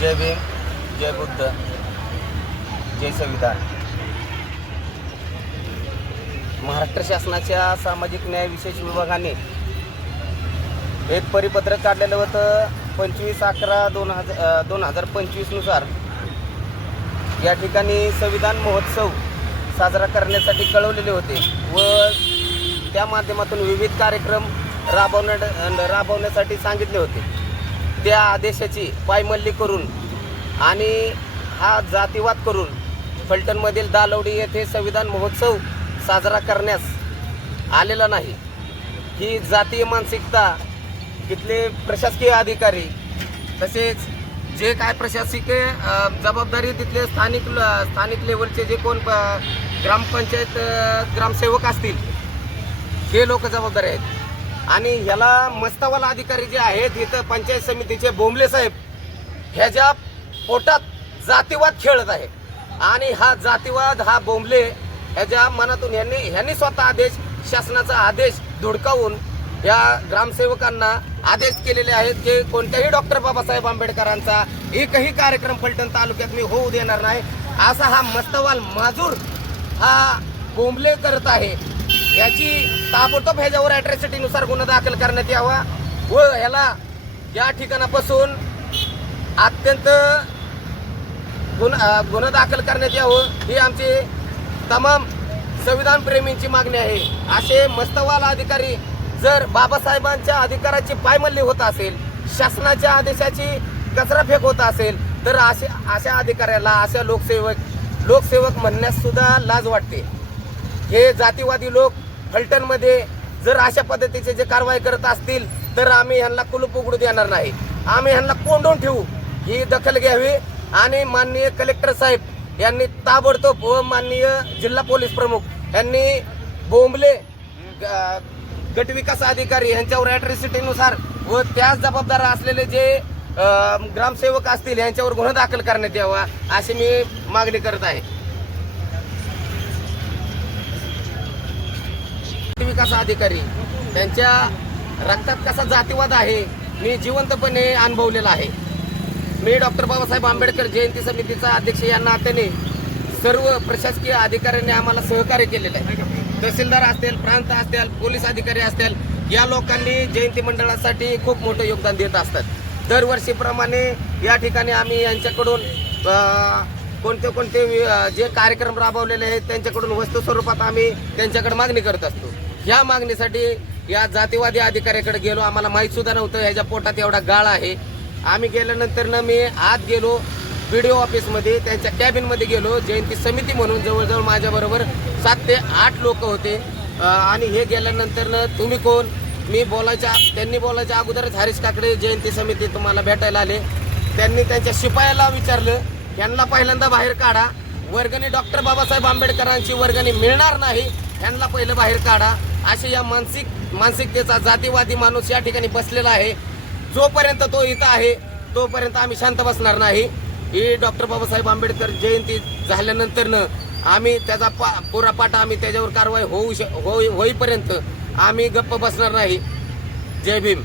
जय भीम, जय बुद्ध, जय संविधान. महाराष्ट्र शासनाच्या सामाजिक न्याय विशेष विभागाने एक परिपत्रक काढलेलं होतं 25/11/2025 नुसार या ठिकाणी संविधान महोत्सव साजरा करण्यासाठी कळवलेले होते व त्या माध्यमातून विविध कार्यक्रम राबवण्यासाठी सांगितले होते. त्या आदेशाची पायमल्ली करून आणि हा जातीवाद करून फलटणमधील दालवडी येथे संविधान महोत्सव साजरा करण्यास आलेला नाही. ही जातीय मानसिकता तिथले प्रशासकीय अधिकारी तसेच जे काय प्रशासकीय जबाबदारी तिथले स्थानिक लेवलचे जे कोण ग्रामपंचायत ग्रामसेवक असतील हे लोक जबाबदारी आहेत. आणि ह्याला मस्तवाला अधिकारी जे आहेत इथं पंचायत समितीचे बोंबले साहेब ह्याच्या पोटात जातीवाद खेळत आहे. आणि हा जातीवाद हा बोंबले ह्याच्या मनातून ह्यांनी स्वतः शासनाचा आदेश धुडकावून या ग्रामसेवकांना आदेश केलेले आहेत की कोणत्याही डॉक्टर बाबासाहेब आंबेडकरांचा एकही कार्यक्रम फलटण तालुक्यात मी होऊ देणार नाही असा हा मस्तवाल माजूर हा बोंबले करत आहे. याची ताबडतोब ह्याच्यावर अॅट्रॉसिटीनुसार गुन्हा दाखल करण्यात यावा व ह्याला या ठिकाणापासून अत्यंत गुन्हा दाखल करण्यात यावं ही आमची तमाम संविधान प्रेमींची मागणी आहे. असे मस्तवाल अधिकारी जर बाबासाहेबांच्या अधिकाराची पायमल्ली होत असेल, शासनाच्या आदेशाची कचराफेक होत असेल तर अशा अधिकाऱ्याला अशा लोकसेवक म्हणण्यास सुद्धा लाज वाटते. हे जातीवादी लोक फलटणमध्ये जर अशा पद्धतीचे जे कारवाई करत असतील तर आम्ही ह्यांना कुलूप उघडू देणार नाही. आम्ही ह्यांना कोंडून ठेवू. ही दखल घ्यावी आणि माननीय कलेक्टर साहेब यांनी ताबडतोब व माननीय जिल्हा पोलीस प्रमुख यांनी बोंबले गटविकास अधिकारी यांच्यावर अॅट्रॉसिटीनुसार व त्याच जबाबदार असलेले जे ग्रामसेवक असतील यांच्यावर गुन्हा दाखल करण्यात यावा अशी मी मागणी करत आहे. विकास अधिकारी त्यांच्या रक्तात कसा जातीवाद आहे मी जिवंतपणे अनुभवलेला आहे. मी डॉक्टर बाबासाहेब आंबेडकर जयंती समितीचा अध्यक्ष या नात्याने सर्व प्रशासकीय अधिकाऱ्यांनी आम्हाला सहकार्य केलेलं आहे. तहसीलदार असतील, प्रांत असतील, पोलीस अधिकारी असतील, या लोकांनी जयंती मंडळासाठी खूप मोठं योगदान देत असतात. दरवर्षीप्रमाणे या ठिकाणी आम्ही यांच्याकडून कोणते जे कार्यक्रम राबवलेले आहेत त्यांच्याकडून वस्तू स्वरूपात आम्ही त्यांच्याकडे मागणी करत असतो. ह्या मागणीसाठी या जातीवादी अधिकाऱ्याकडे गेलो. आम्हाला माहीत सुद्धा नव्हतं ह्याच्या पोटात एवढा गाळ आहे. आम्ही गेल्यानंतर मी आत गेलो BDO ऑफिसमध्ये, त्यांच्या कॅबिनमध्ये गेलो. जयंती समिती म्हणून जवळजवळ माझ्याबरोबर 7 ते 8 लोक होते. आणि हे गेल्यानंतर तुम्ही कोण त्यांनी बोलायच्या अगोदरच हरीश काकडे जयंती समिती तुम्हाला भेटायला आले. त्यांनी त्यांच्या शिपायाला विचारलं यांना पहिल्यांदा बाहेर काढा. वर्गणी डॉक्टर बाबासाहेब आंबेडकरांची वर्गणी मिळणार नाही, यांना पहिलं बाहेर काढा. असे या मानसिकतेचा जातीवादी माणूस या ठिकाणी बसलेला आहे. जोपर्यंत तो इथं आहे तोपर्यंत आम्ही शांत बसणार नाही. ही डॉक्टर बाबासाहेब आंबेडकर जयंती झाल्यानंतरनं आम्ही त्याचा पुरा पाठा आम्ही त्याच्यावर कारवाई होईपर्यंत आम्ही गप्प बसणार नाही. जय भीम.